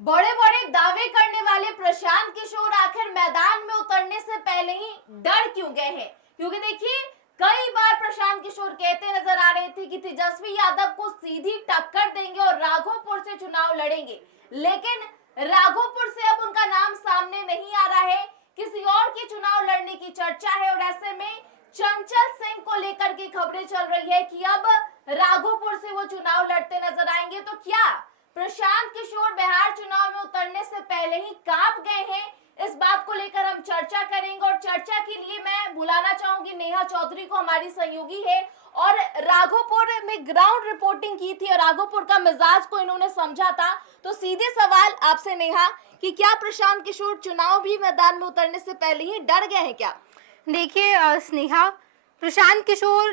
बड़े बड़े दावे करने वाले प्रशांत किशोर आखिर मैदान में उतरने से पहले ही डर क्यों गए हैं? क्योंकि देखिए, कई बार प्रशांत किशोर कहते नजर आ रहे थे कि तेजस्वी यादव को सीधी टक्कर देंगे और राघोपुर से चुनाव लड़ेंगे, लेकिन राघोपुर से अब उनका नाम सामने नहीं आ रहा है। किसी और की चुनाव लड़ने की चर्चा है और ऐसे में चंचल सिंह को लेकर के खबरें चल रही है कि अब राघोपुर से वो चुनाव लड़ते नजर आएंगे। तो क्या प्रशांत किशोर बिहार चुनाव में उतरने से पहले ही कांप गए हैं? इस बात को लेकर हम चर्चा करेंगे और चर्चा के लिए मैं बुलाना चाहूंगी नेहा चौधरी को, हमारी सहयोगी है और राघोपुर में ग्राउंड रिपोर्टिंग की थी और राघोपुर का मिजाज को इन्होंने समझा था। तो सीधे सवाल आपसे नेहा कि क्या प्रशांत किशोर चुनाव भी मैदान में उतरने से पहले ही डर गए हैं क्या? देखिए स्नेहा, प्रशांत किशोर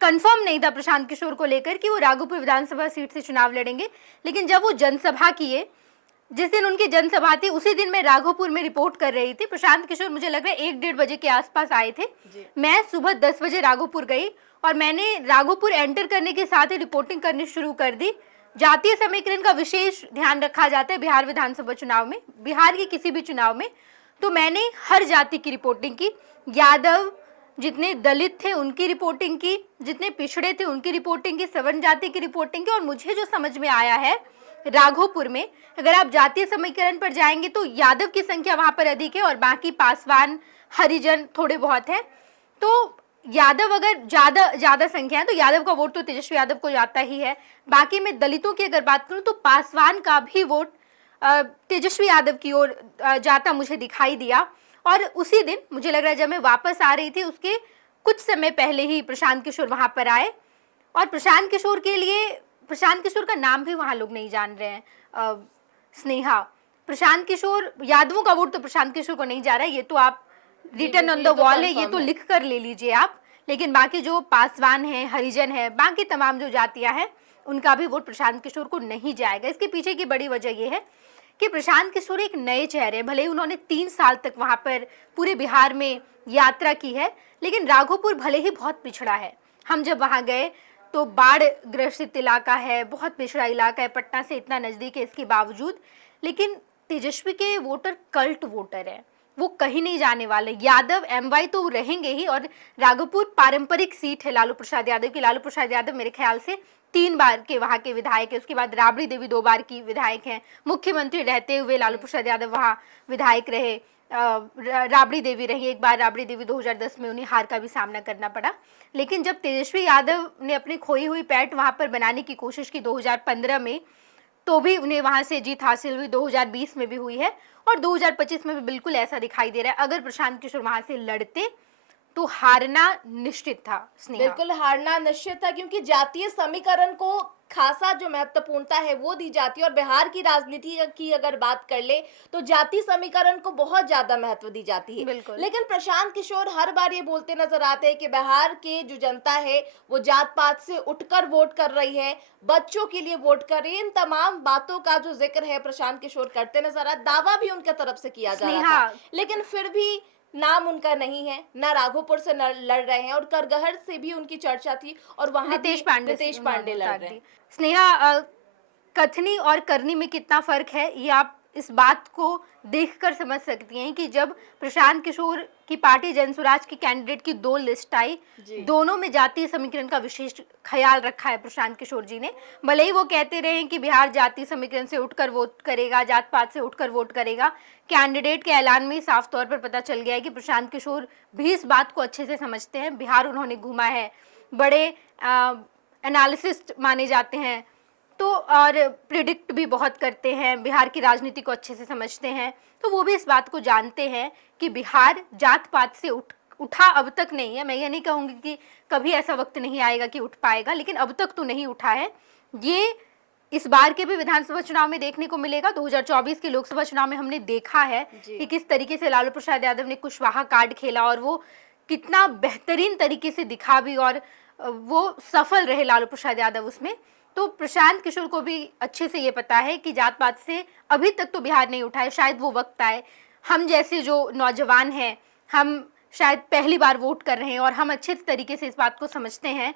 कंफर्म नहीं था प्रशांत किशोर को लेकर कि वो राघोपुर विधानसभा सीट से चुनाव लड़ेंगे, लेकिन जब वो जनसभा किए, जिस दिन उनकी जनसभा थी उसी दिन मैं राघोपुर में रिपोर्ट कर रही थी। प्रशांत किशोर मुझे लग रहा है 1-1:30 बजे के आसपास आए थे। मैं सुबह 10 बजे राघोपुर गई और मैंने राघोपुर एंटर करने के साथ ही रिपोर्टिंग करनी शुरू कर दी। जातीय समीकरण का विशेष ध्यान रखा जाता है बिहार विधानसभा चुनाव में, बिहार के किसी भी चुनाव में। तो मैंने हर जाति की रिपोर्टिंग की, यादव, जितने दलित थे उनकी रिपोर्टिंग की, जितने पिछड़े थे उनकी रिपोर्टिंग की, सवर्ण जाति की रिपोर्टिंग की। और मुझे जो समझ में आया है, राघोपुर में अगर आप जातीय समीकरण पर जाएंगे तो यादव की संख्या वहां पर अधिक है और बाकी पासवान, हरिजन थोड़े बहुत हैं। तो यादव अगर ज्यादा संख्या है तो यादव का वोट तो तेजस्वी यादव को जाता ही है। बाकी मैं दलितों की अगर बात करूं तो पासवान का भी वोट तेजस्वी यादव की ओर जाता मुझे दिखाई दिया। और उसी दिन मुझे लग रहा है जब मैं वापस आ रही थी उसके कुछ समय पहले ही प्रशांत किशोर वहां पर आए। और प्रशांत किशोर के लिए, प्रशांत किशोर का नाम भी वहां लोग नहीं जान रहे हैं स्नेहा। प्रशांत किशोर, यादवों का वोट तो प्रशांत किशोर को नहीं जा रहा है, ये तो आप रिटर्न ऑन द वॉल है, ये तो लिख कर ले लीजिए आप। लेकिन बाकी जो पासवान हैं, हरिजन है, बाकी तमाम जो जातियां हैं, उनका भी वोट प्रशांत किशोर को नहीं जाएगा। इसके पीछे की बड़ी वजह यह है कि प्रशांत किशोर एक नए चेहरे, भले ही उन्होंने 3 साल तक वहां पर पूरे बिहार में यात्रा की है, लेकिन राघोपुर भले ही बहुत पिछड़ा है। हम जब वहां गए तो बाढ़ ग्रसित इलाका है, बहुत पिछड़ा इलाका है, पटना से इतना नज़दीक है इसके बावजूद। लेकिन तेजस्वी के वोटर कल्ट वोटर है, वो कहीं नहीं जाने वाले। यादव एमवाई तो रहेंगे ही। और राघोपुर पारंपरिक सीट है लालू प्रसाद यादव की। लालू प्रसाद यादव मेरे ख्याल से 3 बार के वहाँ के विधायक है। उसके बाद राबड़ी देवी 2 बार की विधायक हैं। मुख्यमंत्री रहते हुए लालू प्रसाद यादव वहाँ विधायक रहे। राबड़ी देवी रही एक बार, राबड़ी देवी 2010 में उन्हें हार का भी सामना करना पड़ा। लेकिन जब तेजस्वी यादव ने अपनी खोई हुई पैठ वहाँ पर बनाने की कोशिश की 2015 में, तो भी उन्हें वहां से जीत हासिल हुई। 2020 में भी हुई है और 2025 में भी बिल्कुल ऐसा दिखाई दे रहा है। अगर प्रशांत किशोर वहां से लड़ते तो हारना निश्चित था स्नेहा। बिल्कुल हारना निश्चित था, क्योंकि जातीय समीकरण को खासा जो महत्वपूर्णता है वो दी जाती है और बिहार की राजनीति की अगर बात कर ले तो जातीय समीकरण को बहुत ज्यादा महत्व दी जाती है। लेकिन प्रशांत किशोर हर बार ये बोलते नजर आते हैं कि बिहार के जो जनता है वो जात पात से उठकर वोट कर रही है, बच्चों के लिए वोट कर रही है। इन तमाम बातों का जो जिक्र है प्रशांत किशोर करते नजर आए, दावा भी उनके तरफ से किया जा रहा था, लेकिन फिर भी नाम उनका नहीं है। ना राघोपुर से लड़ रहे हैं और करगहर से भी उनकी चर्चा थी और वहां नितेश पांडे लड़ रहे हैं। स्नेहा, कथनी और करनी में कितना फर्क है ये आप इस बात को देखकर समझ सकती हैं कि जब प्रशांत किशोर की पार्टी जनसुराज की कैंडिडेट की 2 लिस्ट आई, दोनों में जातीय समीकरण का विशेष ख्याल रखा है प्रशांत किशोर जी ने। भले ही वो कहते रहे कि बिहार जातीय समीकरण से उठकर वोट करेगा, जात पात से उठकर वोट करेगा, कैंडिडेट के ऐलान में साफ तौर पर पता चल गया है कि प्रशांत किशोर भी इस बात को अच्छे से समझते हैं। बिहार उन्होंने घूमा है, बड़े एनालिसिस्ट माने जाते हैं, तो और प्रिडिक्ट भी बहुत करते हैं, बिहार की राजनीति को अच्छे से समझते हैं। तो वो भी इस बात को जानते हैं कि बिहार जात पात से उठा अब तक नहीं है। मैं ये नहीं कहूँगी कि कभी ऐसा वक्त नहीं आएगा कि उठ पाएगा, लेकिन अब तक तो नहीं उठा है। ये इस बार के भी विधानसभा चुनाव में देखने को मिलेगा। 2024 के लोकसभा चुनाव में हमने देखा है कि किस तरीके से लालू प्रसाद यादव ने कुशवाहा कार्ड खेला और वो कितना बेहतरीन तरीके से दिखा भी और वो सफल रहे लालू प्रसाद यादव उसमें। तो प्रशांत किशोर को भी अच्छे से ये पता है कि जात पात से अभी तक तो बिहार नहीं उठा है, शायद वो वक्त आए। हम जैसे जो नौजवान हैं, हम शायद पहली बार वोट कर रहे हैं और हम अच्छे तरीके से इस बात को समझते हैं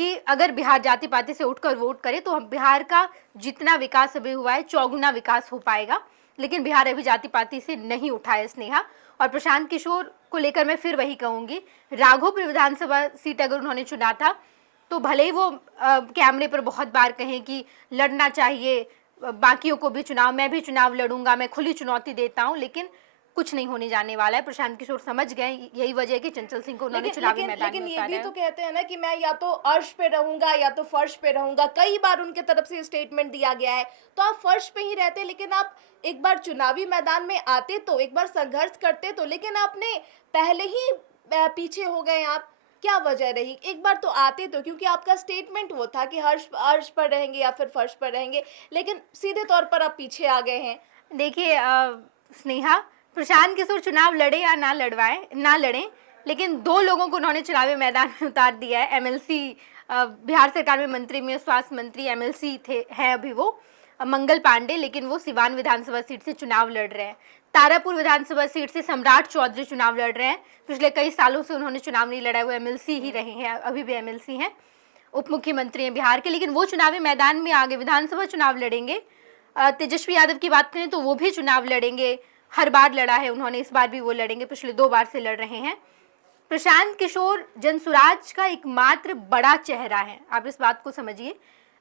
कि अगर बिहार जाति पाति से उठकर वोट करे तो बिहार का जितना विकास अभी हुआ है चौगुना विकास हो पाएगा, लेकिन बिहार अभी जाति पाति से नहीं उठा है स्नेहा। और प्रशांत किशोर को लेकर मैं फिर वही कहूँगी, राघोपुर विधानसभा सीट अगर उन्होंने चुना था तो भले ही वो कैमरे पर बहुत बार कहें कि लड़ना चाहिए, बाकियों को भी चुनाव, मैं भी चुनाव लड़ूंगा, मैं खुली चुनौती देता हूं, लेकिन कुछ नहीं होने जाने वाला है। प्रशांत किशोर समझ गए, यही वजह है कि चंचल सिंह को उन्होंने चुनावी मैदान में उतारा है। लेकिन ये भी तो कहते हैं ना कि मैं या तो अर्श पे रहूंगा या तो फर्श पे रहूंगा, कई बार उनके तरफ से स्टेटमेंट दिया गया है। तो आप फर्श पे ही रहते, लेकिन आप एक बार चुनावी मैदान में आते तो, एक बार संघर्ष करते तो, लेकिन आपने पहले ही पीछे हो गए। आप क्या वजह रही? एक बार तो आते तो, क्योंकि आपका स्टेटमेंट वो था कि अर्श पर रहेंगे या फिर फर्श पर रहेंगे, लेकिन सीधे तौर पर आप पीछे आ गए हैं। देखिए स्नेहा, प्रशांत किशोर चुनाव लड़े या ना लड़ें, लेकिन दो लोगों को उन्होंने चुनावी मैदान में उतार दिया है। एमएलसी बिहार सरकार में मंत्री में स्वास्थ्य मंत्री एमएलसी हैं अभी वो मंगल पांडे, लेकिन वो सिवान विधानसभा सीट से चुनाव लड़ रहे हैं। तारापुर विधानसभा सीट से सम्राट चौधरी चुनाव लड़ रहे हैं। पिछले कई सालों से उन्होंने चुनाव नहीं लड़ा, वो एमएलसी ही रहे हैं, अभी भी एमएलसी हैं, उप मुख्यमंत्री हैं बिहार के, लेकिन वो चुनावी मैदान में आगे विधानसभा चुनाव लड़ेंगे। तेजस्वी यादव की बात करें तो वो भी चुनाव लड़ेंगे, हर बार लड़ा है उन्होंने, इस बार भी वो लड़ेंगे, पिछले 2 बार से लड़ रहे हैं। प्रशांत किशोर जनसुराज का एकमात्र बड़ा चेहरा है, आप इस बात को समझिए।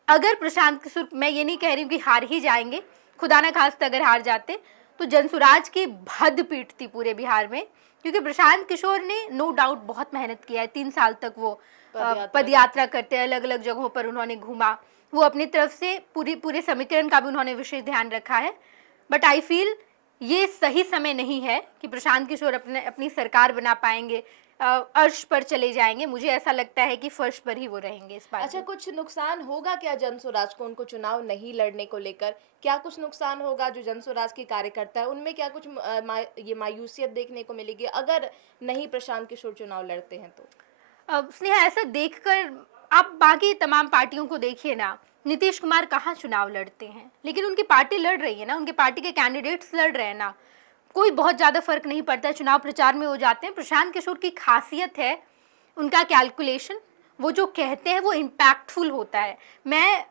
अगर प्रशांत किशोर, मैं ये नहीं कह रही हूँ कि हार ही जाएंगे, खुदा ना खास्ता अगर हार जाते तो जनसुराज की भद पीट थी पूरे बिहार में, क्योंकि प्रशांत किशोर ने नो डाउट बहुत मेहनत किया है। 3 साल तक वो पदयात्रा करते हैं, अलग अलग जगहों पर उन्होंने घूमा, वो अपनी तरफ से पूरे समीकरण का भी उन्होंने विशेष ध्यान रखा है। बट आई फील ये सही समय नहीं है कि प्रशांत किशोर अपनी सरकार बना पाएंगे, अर्श पर चले जाएंगे। मुझे ऐसा लगता है कि फर्श पर ही वो रहेंगे इस बार। अच्छा, कुछ नुकसान होगा क्या जनसुराज को, उनको चुनाव नहीं लड़ने को लेकर? क्या कुछ नुकसान होगा? जो जनसुराज के कार्यकर्ता है उनमें क्या कुछ ये मायूसियत देखने को मिलेगी अगर नहीं प्रशांत किशोर चुनाव लड़ते हैं तो? स्नेहा, ऐसा देखकर आप बाकी तमाम पार्टियों को देखिए ना, नीतीश कुमार कहाँ चुनाव लड़ते हैं, लेकिन उनकी पार्टी लड़ रही है ना, उनके पार्टी के कैंडिडेट्स लड़ रहे हैं ना, कोई बहुत ज़्यादा फर्क नहीं पड़ता है, चुनाव प्रचार में हो जाते हैं। प्रशांत किशोर की खासियत है उनका कैलकुलेशन, वो जो कहते हैं वो इम्पैक्टफुल होता है।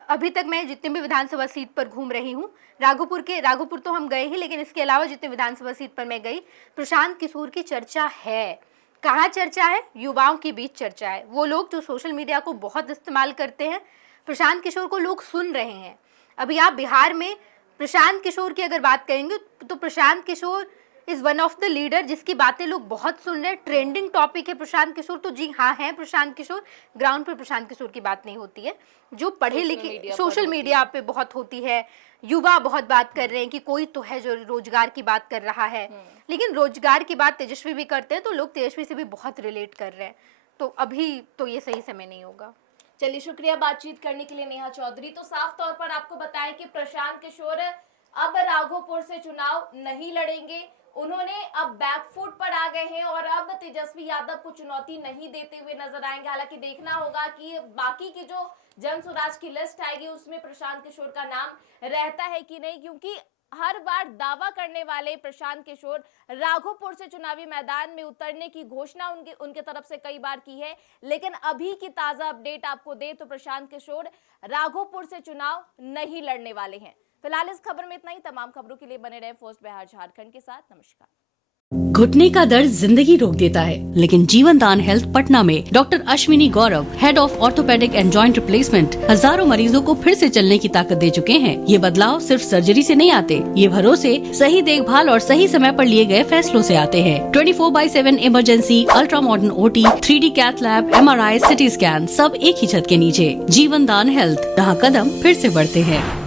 अभी तक मैं जितने भी विधानसभा सीट पर घूम रही हूँ, राघोपुर तो हम गए ही, लेकिन इसके अलावा जितने विधानसभा सीट पर मैं गई, प्रशांत किशोर की चर्चा है। कहाँ चर्चा है? युवाओं के बीच चर्चा है। वो लोग जो सोशल मीडिया को बहुत इस्तेमाल करते हैं, प्रशांत किशोर को लोग सुन रहे हैं। अभी आप बिहार में प्रशांत किशोर की अगर बात करेंगे तो Prashant Kishor is one of the leader जिसकी बातें लोग बहुत सुन रहे हैं। ट्रेंडिंग टॉपिक है प्रशांत किशोर, तो जी हाँ है प्रशांत किशोर। ग्राउंड पर प्रशांत किशोर की बात नहीं होती है, जो पढ़े लिखे सोशल मीडिया पे बहुत होती है। युवा बहुत बात कर रहे हैं कि कोई तो है जो रोजगार की बात कर रहा है, लेकिन रोजगार की बात तेजस्वी भी करते हैं, तो लोग तेजस्वी से भी बहुत रिलेट कर रहे हैं। तो अभी तो ये सही समय नहीं होगा। चलिए, शुक्रिया बातचीत करने के लिए नेहा चौधरी। तो साफ तौर पर आपको बताएं कि प्रशांत किशोर अब राघोपुर से चुनाव नहीं लड़ेंगे, उन्होंने अब बैकफुट पर आ गए हैं और अब तेजस्वी यादव को चुनौती नहीं देते हुए नजर आएंगे। हालांकि देखना होगा कि बाकी की जो जनसुराज की लिस्ट आएगी उसमें प्रशांत किशोर का नाम रहता है कि नहीं, क्योंकि हर बार दावा करने वाले प्रशांत किशोर राघोपुर से चुनावी मैदान में उतरने की घोषणा उनके तरफ से कई बार की है, लेकिन अभी की ताजा अपडेट आपको दे तो प्रशांत किशोर राघोपुर से चुनाव नहीं लड़ने वाले हैं। फिलहाल इस खबर में इतना ही। तमाम खबरों के लिए बने रहे फर्स्ट बिहार झारखंड के साथ। नमस्कार। घुटने का दर्द जिंदगी रोक देता है, लेकिन जीवन दान हेल्थ पटना में doctor Ashwini Gaurav, head of orthopaedic and joint replacement, हजारों मरीजों को फिर से चलने की ताकत दे चुके हैं। ये बदलाव सिर्फ सर्जरी से नहीं आते, ये भरोसे, सही देखभाल और सही समय पर लिए गए फैसलों से आते हैं। 24/7 emergency, ultra modern OT, 3D cath lab, MRI, CT scan, सब एक ही छत के नीचे। जीवन दान हेल्थ, जहाँ कदम फिर से बढ़ते हैं।